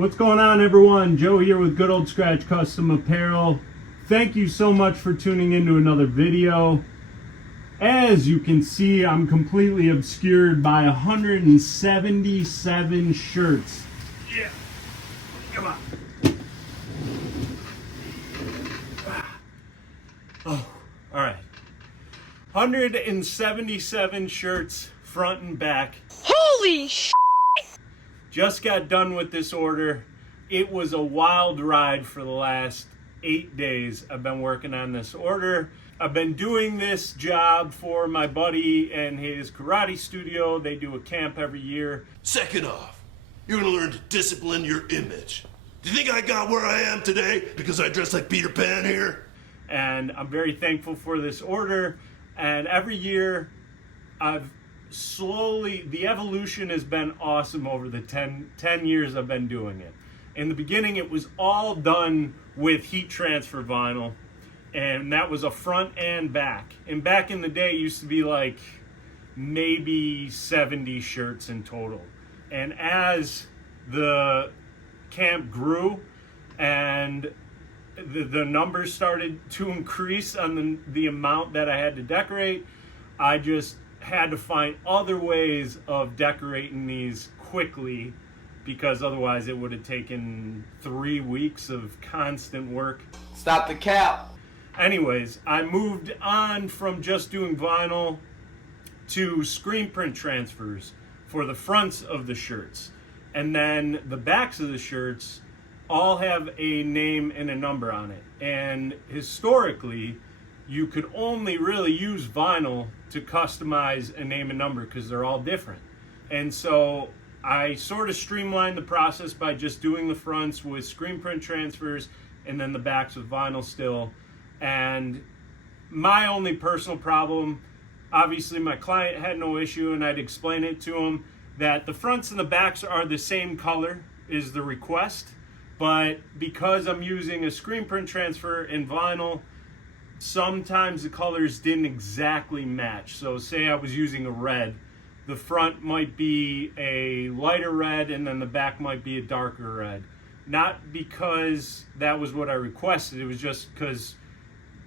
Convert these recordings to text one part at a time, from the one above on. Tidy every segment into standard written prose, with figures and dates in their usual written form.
What's going on, everyone? Joe here with Good Old Scratch Custom Apparel. Thank you so much for tuning into another video. As you can see, I'm completely obscured by 177 shirts. Yeah, come on. Oh, all right. 177 shirts, front and back. Holy sh**! Just got done with this order. It was a wild ride for the last 8 days. I've been working on this order. I've been doing this job for my buddy and his karate studio. They do a camp every year. Second off, you're gonna learn to discipline your image. Do you think I got where I am today because I dress like Peter Pan here? And I'm very thankful for this order. And every year, the evolution has been awesome over the 10 years I've been doing it. In the beginning, it was all done with heat transfer vinyl, and that was a front and back. And back in the day, it used to be like maybe 70 shirts in total. And as the camp grew and the numbers started to increase on the amount that I had to decorate, I just had to find other ways of decorating these quickly, because otherwise it would have taken 3 weeks of constant work. Stop the cap. Anyways, I moved on from just doing vinyl to screen print transfers for the fronts of the shirts. And then the backs of the shirts all have a name and a number on it. And historically, you could only really use vinyl to customize a name and number because they're all different. And so I sort of streamlined the process by just doing the fronts with screen print transfers and then the backs with vinyl still. And my only personal problem, obviously my client had no issue, and I'd explain it to him that the fronts and the backs are the same color is the request. But because I'm using a screen print transfer in vinyl, sometimes the colors didn't exactly match. So say I was using a red, the front might be a lighter red and then the back might be a darker red. Not because that was what I requested, it was just because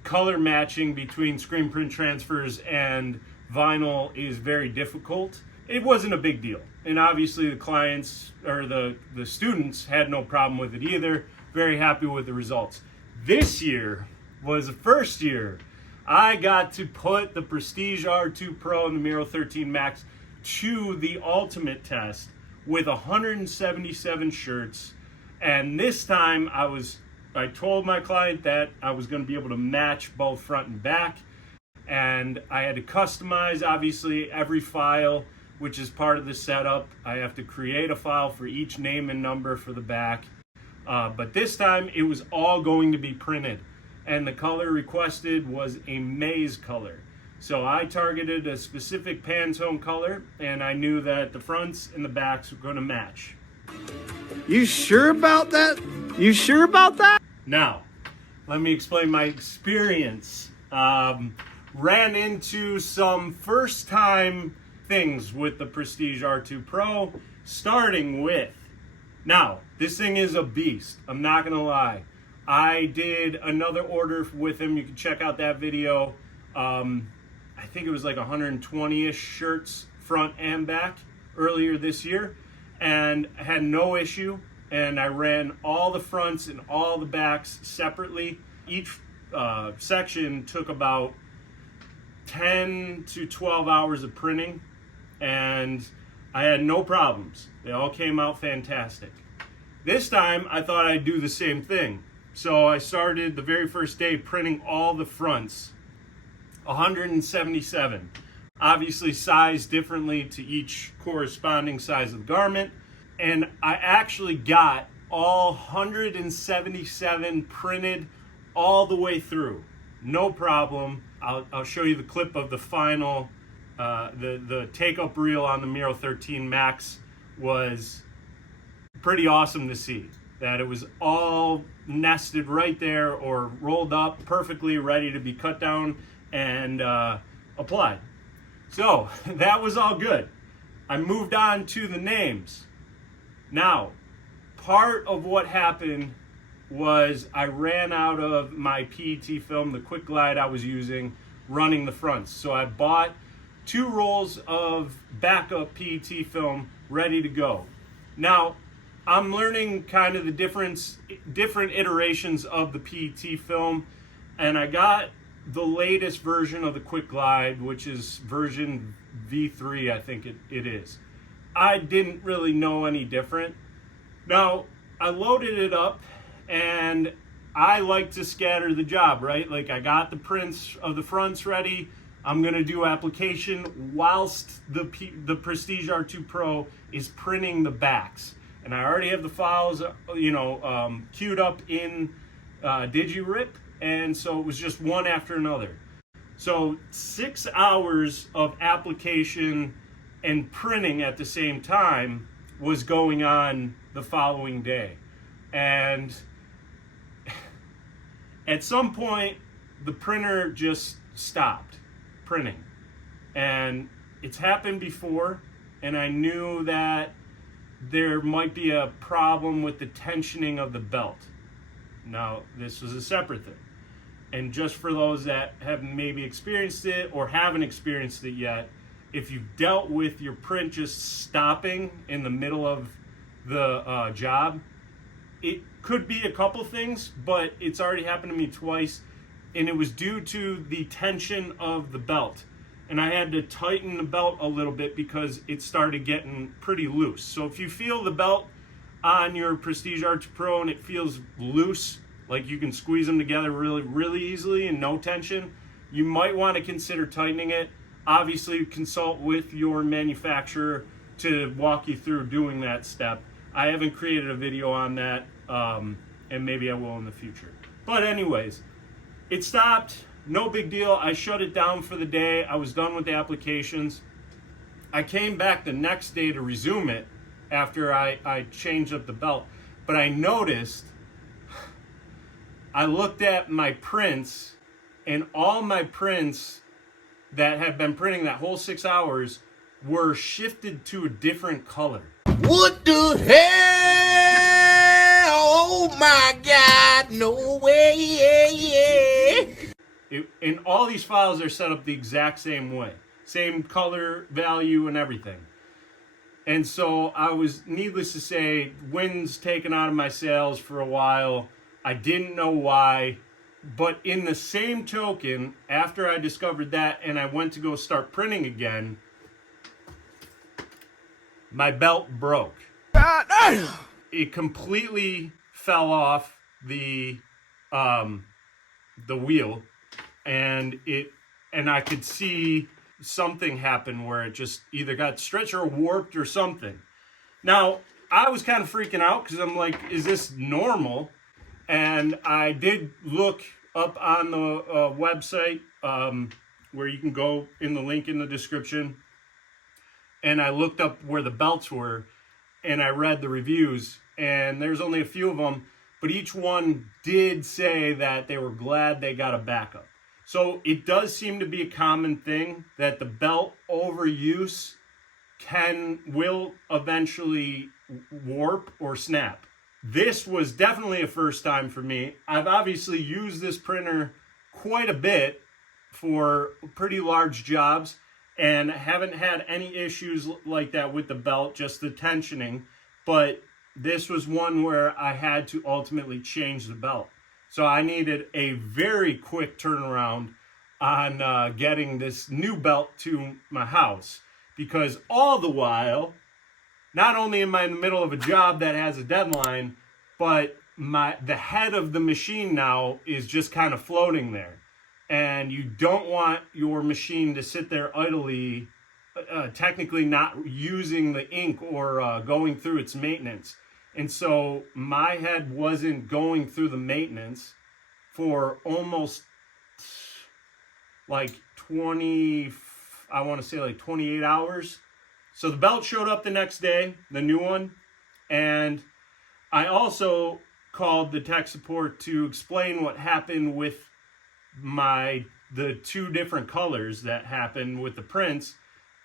color matching between screen print transfers and vinyl is very difficult. It wasn't a big deal. And obviously the clients or the students had no problem with it either. Very happy with the results. This year was the first year I got to put the Prestige R2 Pro and the Miro 13 Max to the ultimate test with 177 shirts. And this time I told my client that I was going to be able to match both front and back. And I had to customize, obviously, every file, which is part of the setup. I have to create a file for each name and number for the back. But this time it was all going to be printed. And the color requested was a maize color. So I targeted a specific Pantone color, and I knew that the fronts and the backs were going to match. You sure about that? You sure about that? Now, let me explain my experience. Ran into some first-time things with the Prestige R2 Pro, starting with, now, this thing is a beast. I'm not going to lie. I did another order with him. You can check out that video. I think it was like 120-ish shirts, front and back, earlier this year. And I had no issue. And I ran all the fronts and all the backs separately. Each section took about 10 to 12 hours of printing. And I had no problems. They all came out fantastic. This time, I thought I'd do the same thing. So I started the very first day printing all the fronts, 177. Obviously sized differently to each corresponding size of the garment. And I actually got all 177 printed all the way through. No problem. I'll show you the clip of the final. The take-up reel on the Miro 13 Max was pretty awesome to see. That it was all nested right there or rolled up perfectly, ready to be cut down and applied. So that was all good. I moved on to the names. Now, part of what happened was I ran out of my PET film, the Quick Glide I was using, running the fronts. So I bought 2 rolls of backup PET film ready to go. Now, I'm learning kind of the different iterations of the PET film, and I got the latest version of the Quick Glide, which is version V3, I think it is. I didn't really know any different. Now, I loaded it up, and I like to scatter the job, right? Like, I got the prints of the fronts ready. I'm going to do application whilst the Prestige R2 Pro is printing the backs. And I already have the files, queued up in DigiRip, and so it was just one after another. So 6 hours of application and printing at the same time was going on the following day. And at some point, the printer just stopped printing. And it's happened before, and I knew that there might be a problem with the tensioning of the belt. Now, this was a separate thing. And just for those that have maybe experienced it or haven't experienced it yet, if you've dealt with your print just stopping in the middle of the job, it could be a couple things, but it's already happened to me twice, and it was due to the tension of the belt. And I had to tighten the belt a little bit because it started getting pretty loose. So if you feel the belt on your Prestige R2 Pro and it feels loose, like you can squeeze them together really easily and no tension, you might want to consider tightening it. Obviously, consult with your manufacturer to walk you through doing that step. I haven't created a video on that, and maybe I will in the future. But anyways, it stopped. No big deal. I shut it down for the day. I was done with the applications. I came back the next day to resume it after I changed up the belt. But I noticed, I looked at my prints, and all my prints that had been printing that whole 6 hours were shifted to a different color. What the hell? Oh my God, no way. And all these files are set up the exact same way. Same color, value, and everything. And so I was, needless to say, wind's taken out of my sails for a while. I didn't know why. But in the same token, after I discovered that and I went to go start printing again, my belt broke. It completely fell off the wheel, and I could see something happen where it just either got stretched or warped or something. Now, I was kind of freaking out because I'm like, is this normal? And I did look up on the website where you can go in the link in the description. And I looked up where the belts were, and I read the reviews, and there's only a few of them, but each one did say that they were glad they got a backup. So it does seem to be a common thing that the belt overuse will eventually warp or snap. This was definitely a first time for me. I've obviously used this printer quite a bit for pretty large jobs, and haven't had any issues like that with the belt, just the tensioning. But this was one where I had to ultimately change the belt. So I needed a very quick turnaround on getting this new belt to my house. Because all the while, not only am I in the middle of a job that has a deadline, but the head of the machine now is just kind of floating there. And you don't want your machine to sit there idly, technically not using the ink or going through its maintenance. And so my head wasn't going through the maintenance for almost like 28 hours. So the belt showed up the next day, the new one. And I also called the tech support to explain what happened with the 2 different colors that happened with the prints,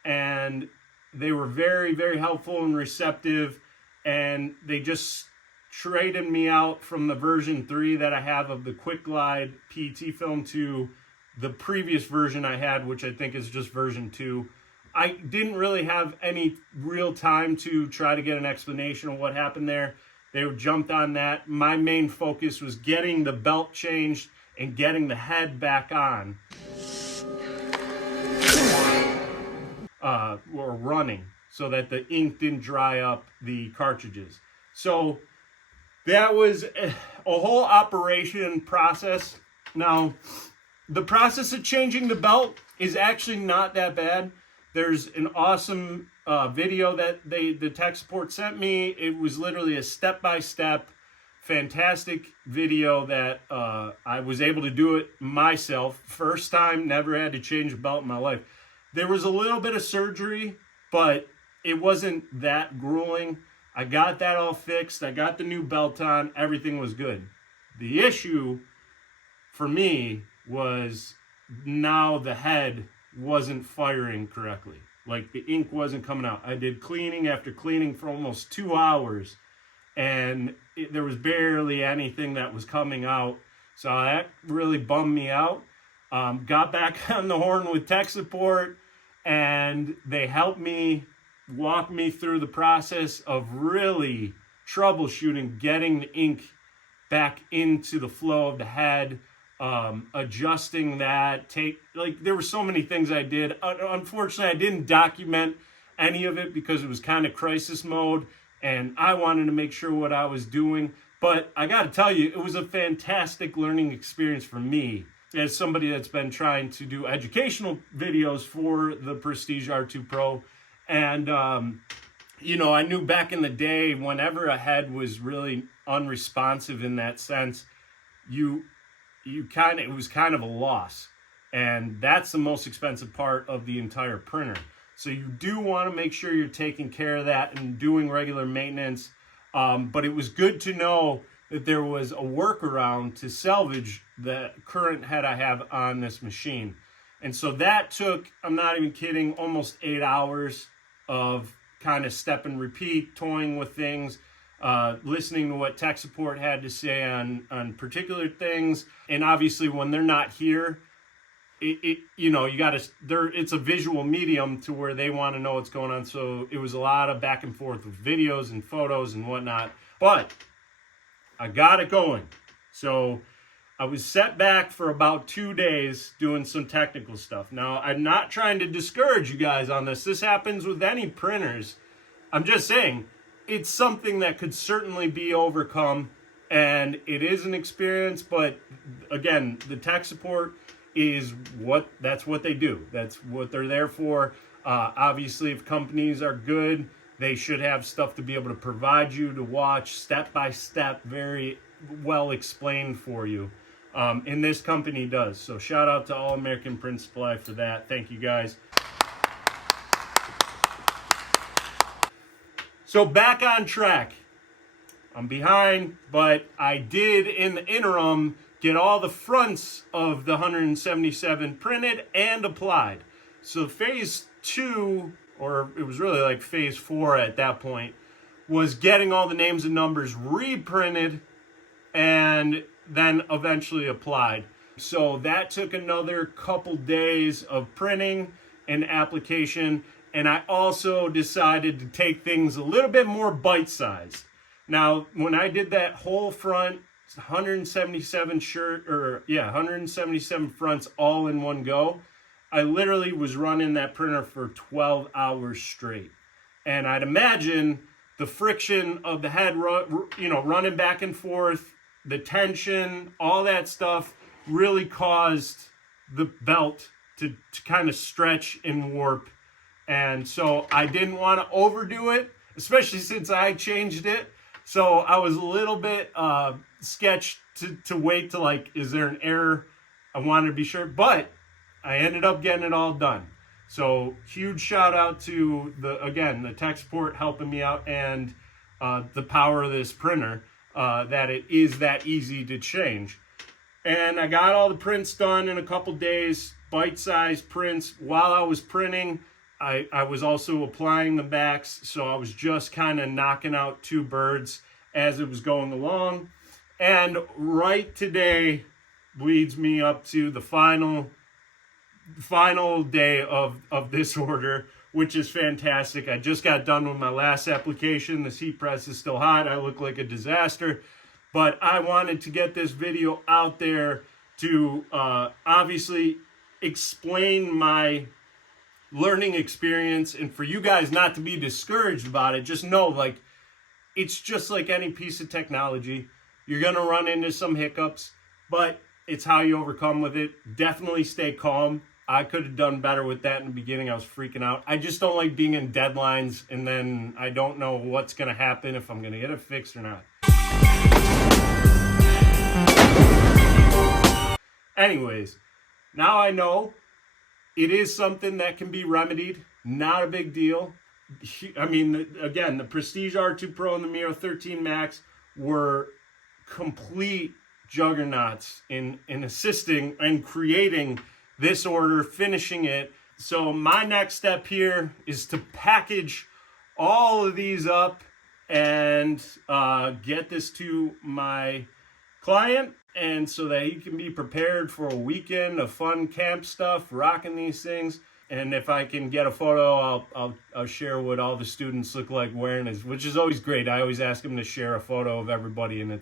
and they were very, very helpful and receptive, and they just traded me out from the version 3 that I have of the Quick Glide PET film to the previous version I had, which I think is just version 2. I didn't really have any real time to try to get an explanation of what happened there. They jumped on that. My main focus was getting the belt changed and getting the head back on. Or running, so that the ink didn't dry up the cartridges. So that was a whole operation process. Now, the process of changing the belt is actually not that bad. There's an awesome video that the tech support sent me. It was literally a step-by-step, fantastic video that I was able to do it myself. First time, never had to change a belt in my life. There was a little bit of surgery, but it wasn't that grueling. I got that all fixed. I got the new belt on. Everything was good. The issue for me was now the head wasn't firing correctly. Like, the ink wasn't coming out. I did cleaning after cleaning for almost 2 hours, and there was barely anything that was coming out. So that really bummed me out. Got back on the horn with tech support, and they helped me, walk me through the process of really troubleshooting, getting the ink back into the flow of the head, adjusting that, there were so many things I did. Unfortunately, I didn't document any of it because it was kind of crisis mode, and I wanted to make sure what I was doing. But I got to tell you, it was a fantastic learning experience for me, as somebody that's been trying to do educational videos for the Prestige R2 Pro. And, I knew back in the day, whenever a head was really unresponsive in that sense, it was kind of a loss. And that's the most expensive part of the entire printer. So you do want to make sure you're taking care of that and doing regular maintenance. But it was good to know that there was a workaround to salvage the current head I have on this machine. And so that took, I'm not even kidding, almost 8 hours of kind of step and repeat, toying with things, listening to what tech support had to say on particular things. And obviously when they're not here, it's a visual medium to where they want to know what's going on. So it was a lot of back and forth with videos and photos and whatnot. But I got it going. So I was set back for about 2 days doing some technical stuff. Now, I'm not trying to discourage you guys on this. This happens with any printers. I'm just saying, it's something that could certainly be overcome, and it is an experience, but again, the tech support that's what they do. That's what they're there for. Obviously, if companies are good, they should have stuff to be able to provide you to watch step by step, very well explained for you. And this company does. So shout out to All American Print Supply for that. Thank you guys. So back on track. I'm behind, but I did in the interim get all the fronts of the 177 printed and applied. So phase 2, or it was really like phase 4 at that point, was getting all the names and numbers reprinted and then eventually applied. So that took another couple days of printing and application, and I also decided to take things a little bit more bite-sized. Now, when I did that whole front, 177 177 fronts all in one go, I literally was running that printer for 12 hours straight. And I'd imagine the friction of the head, running back and forth, the tension, all that stuff really caused the belt to kind of stretch and warp. And so I didn't want to overdo it, especially since I changed it. So I was a little bit sketched to wait to is there an error? I wanted to be sure, but I ended up getting it all done. So huge shout out to the tech support helping me out, and the power of this printer, that it is that easy to change. And I got all the prints done in a couple days, bite-sized prints. While I was printing, I was also applying the backs, so I was just kind of knocking out 2 birds. as it was going along. And right today leads me up to the final day of this order, which is fantastic. I just got done with my last application. This heat press is still hot. I look like a disaster, but I wanted to get this video out there to obviously explain my learning experience, and for you guys not to be discouraged about it. Just know, like, it's just like any piece of technology. You're gonna run into some hiccups, but it's how you overcome with it. Definitely stay calm. I could have done better with that in the beginning. I was freaking out. I just don't like being in deadlines, and then I don't know what's gonna happen, if I'm gonna get it fixed or not. Anyways, now I know it is something that can be remedied. Not a big deal. I mean, again, the Prestige R2 Pro and the Miro 13 Max were complete juggernauts in assisting and creating this order, finishing it. So my next step here is to package all of these up and get this to my client, and so that he can be prepared for a weekend of fun camp stuff, rocking these things. And if I can get a photo, I'll share what all the students look like wearing it, which is always great. I always ask them to share a photo of everybody, and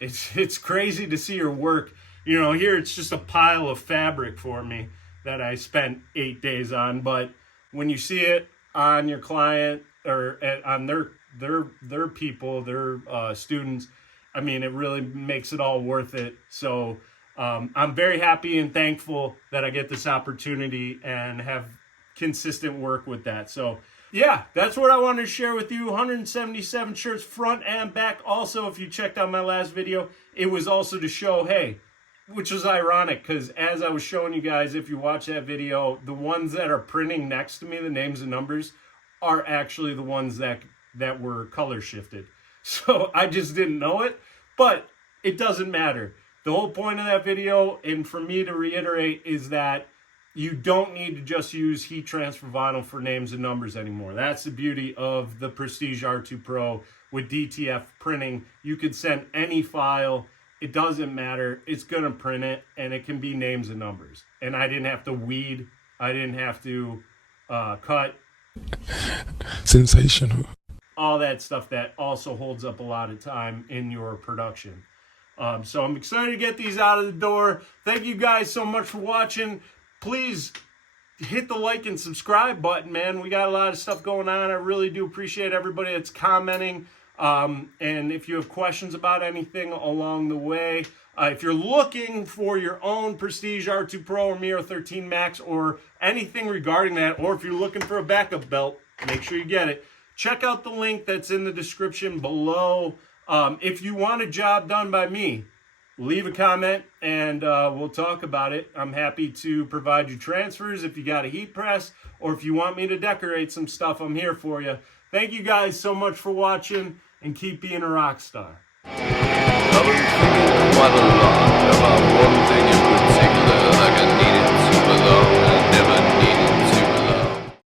it's crazy to see your work. You know, here it's just a pile of fabric for me that I spent 8 days on, but when you see it on your client or on their people, their students, I mean, it really makes it all worth it. So I'm very happy and thankful that I get this opportunity and have consistent work with that. So yeah, that's what I wanted to share with you. 177 shirts, front and back. Also, if you checked out my last video, it was also to show, hey, which was ironic, because as I was showing you guys, if you watch that video, the ones that are printing next to me, the names and numbers, are actually the ones that were color shifted. So I just didn't know it, but it doesn't matter. The whole point of that video, and for me to reiterate, is that you don't need to just use heat transfer vinyl for names and numbers anymore. That's the beauty of the Prestige R2 Pro with DTF printing. You could send any file. It doesn't matter. It's going to print it, and it can be names and numbers. And I didn't have to weed. I didn't have to cut. Sensational. All that stuff that also holds up a lot of time in your production. So I'm excited to get these out of the door. Thank you guys so much for watching. Please hit the like and subscribe button, man. We got a lot of stuff going on. I really do appreciate everybody that's commenting. And if you have questions about anything along the way, if you're looking for your own Prestige R2 Pro or Miro 13 Max or anything regarding that, or if you're looking for a backup belt, make sure you get it. Check out the link that's in the description below. If you want a job done by me, leave a comment and we'll talk about it. I'm happy to provide you transfers if you got a heat press, or if you want me to decorate some stuff, I'm here for you. Thank you guys so much for watching, and keep being a rock star. I've been thinking quite a lot about one thing in particular, like I need